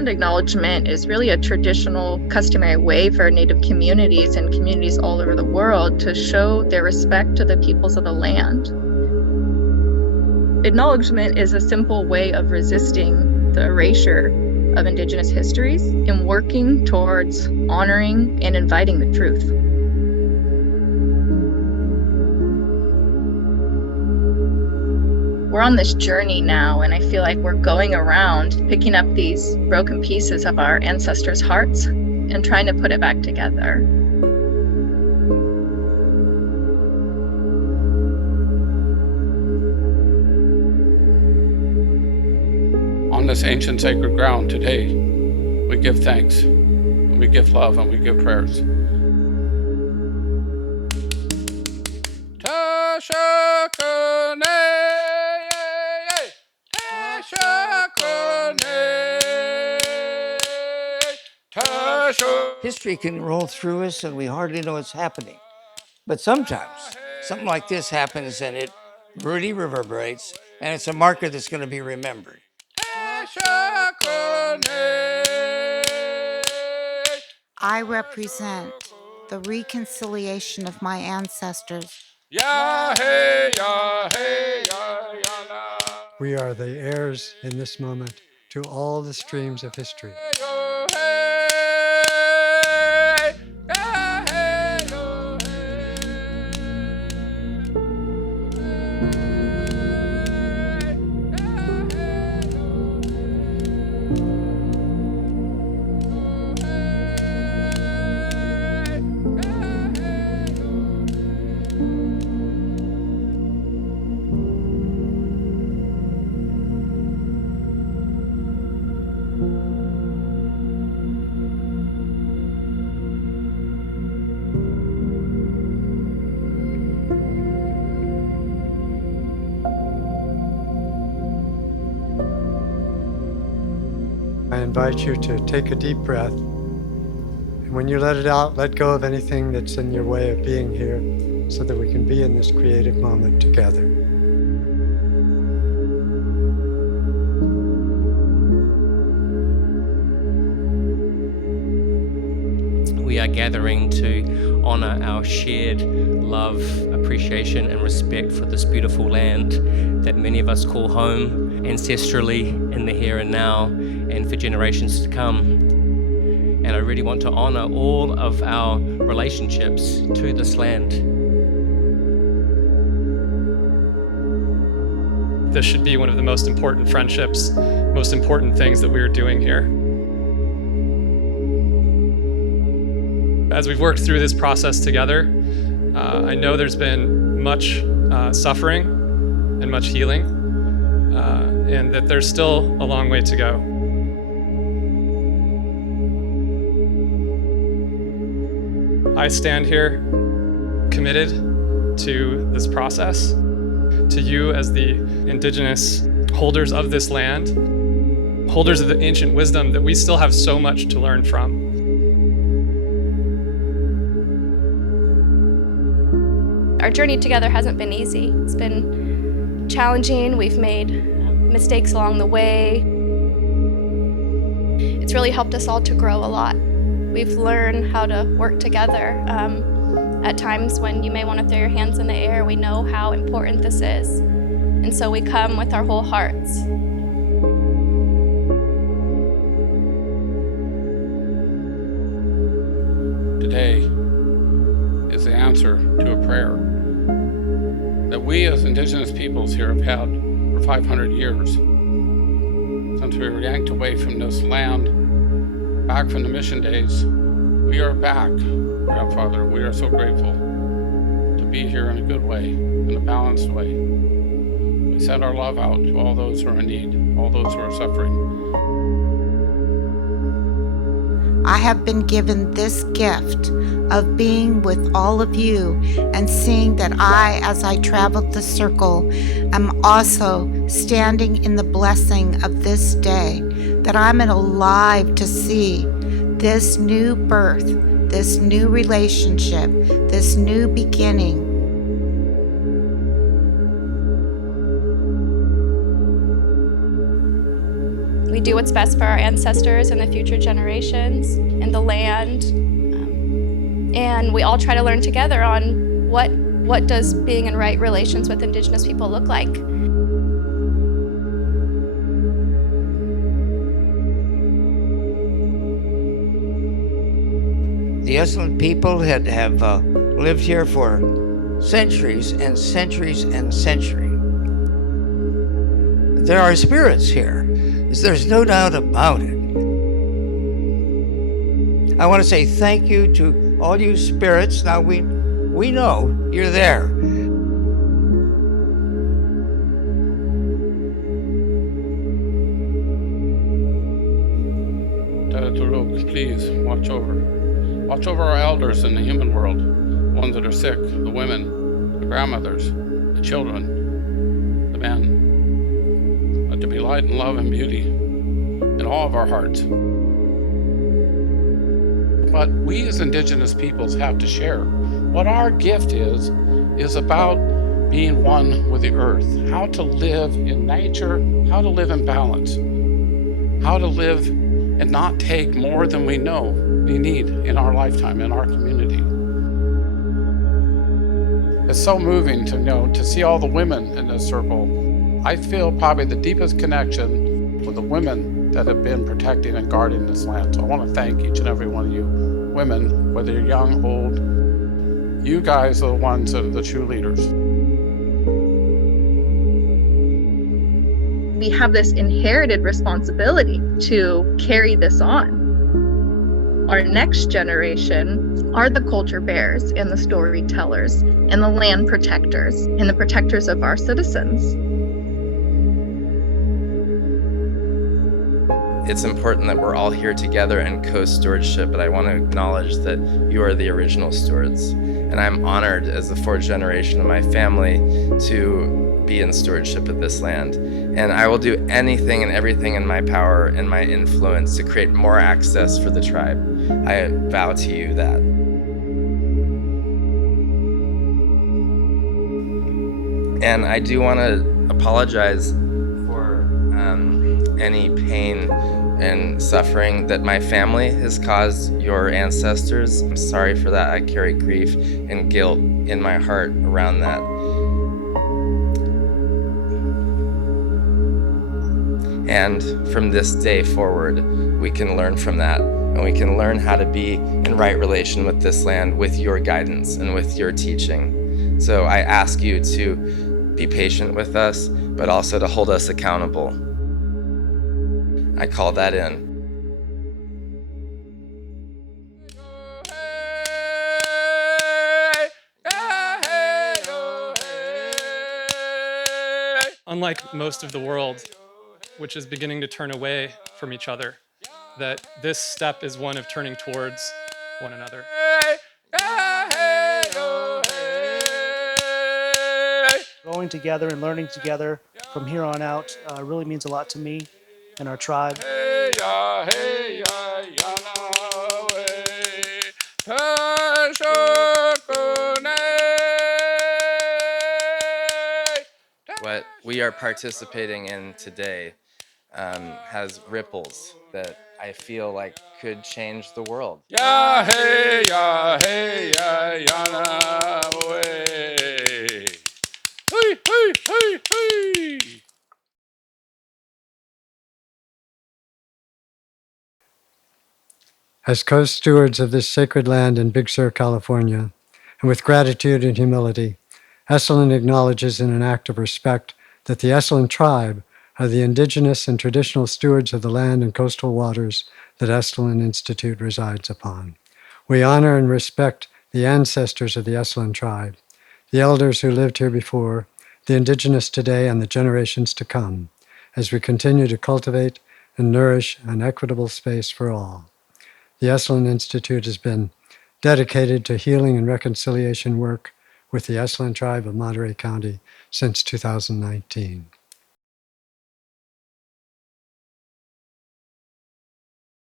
Land acknowledgement is really a traditional, customary way for Native communities and communities all over the world to show their respect to the peoples of the land. Acknowledgement is a simple way of resisting the erasure of Indigenous histories and working towards honoring and inviting the truth. We're on this journey now, and I feel like we're going around picking up these broken pieces of our ancestors' hearts and trying to put it back together. On this ancient sacred ground today, we give thanks, and we give love, and we give prayers. History can roll through us and we hardly know what's happening. But sometimes something like this happens and it really reverberates, and it's a marker that's going to be remembered. I represent the reconciliation of my ancestors. We are the heirs in this moment to all the streams of history. I invite you to take a deep breath, and when you let it out, let go of anything that's in your way of being here so that we can be in this creative moment together. We are gathering to honor our shared love, appreciation, and respect for this beautiful land that many of us call home, ancestrally in the here and now, and for generations to come. And I really want to honor all of our relationships to this land. This should be one of the most important friendships, most important things that we are doing here. As we've worked through this process together, I know there's been much suffering and much healing, and that there's still a long way to go. I stand here committed to this process, to you as the indigenous holders of this land, holders of the ancient wisdom that we still have so much to learn from. Our journey together hasn't been easy. It's been challenging. We've made mistakes along the way. It's really helped us all to grow a lot. We've learned how to work together. At times when you may want to throw your hands in the air, we know how important this is. And so we come with our whole hearts. Today is the answer to a prayer that we as indigenous peoples here have had for 500 years. Since we were yanked away from this land, back from the mission days, we are back, Grandfather. We are so grateful to be here in a good way, in a balanced way. We send our love out to all those who are in need, all those who are suffering. I have been given this gift of being with all of you and seeing that I, as I traveled the circle, am also standing in the blessing of this day, that I'm alive to see this new birth, this new relationship, this new beginning. We We do what's best for our ancestors and the future generations and the land. And we all try to learn together on what does being in right relations with Indigenous people look like. The Esselen people have lived here for centuries and centuries and centuries. There are spirits here. There's no doubt about it. I want to say thank you to all you spirits. Now we know you're there. Please watch over our elders in the human world, the ones that are sick, the women, the grandmothers, the children, the men. Let there be light and love and beauty in all of our hearts. But we as Indigenous peoples have to share. What our gift is about being one with the earth, how to live in nature, how to live in balance, how to live and not take more than we know we need in our lifetime, in our community. It's so moving to see all the women in this circle. I feel probably the deepest connection with the women that have been protecting and guarding this land. So I want to thank each and every one of you women, whether you're young, old. You guys are the ones that are the true leaders. We have this inherited responsibility to carry this on. Our next generation are the culture bearers and the storytellers and the land protectors and the protectors of our citizens. It's important that we're all here together in co-stewardship, but I want to acknowledge that you are the original stewards. And I'm honored as the fourth generation of my family to be in stewardship of this land. And I will do anything and everything in my power and my influence to create more access for the tribe. I vow to you that. And I do want to apologize for any pain and suffering that my family has caused your ancestors. I'm sorry for that. I carry grief and guilt in my heart around that. And from this day forward, we can learn from that, and we can learn how to be in right relation with this land with your guidance and with your teaching. So I ask you to be patient with us, but also to hold us accountable. I call that in. Unlike most of the world, which is beginning to turn away from each other, that this step is one of turning towards one another. Growing together and learning together from here on out really means a lot to me and our tribe. What we are participating in today has ripples that I feel like could change the world. As co-stewards of this sacred land in Big Sur, California, and with gratitude and humility, Esselen acknowledges in an act of respect that the Esselen tribe are the indigenous and traditional stewards of the land and coastal waters that Esalen Institute resides upon. We honor and respect the ancestors of the Esselen tribe, the elders who lived here before, the indigenous today, and the generations to come, as we continue to cultivate and nourish an equitable space for all. The Esalen Institute has been dedicated to healing and reconciliation work with the Esselen tribe of Monterey County since 2019.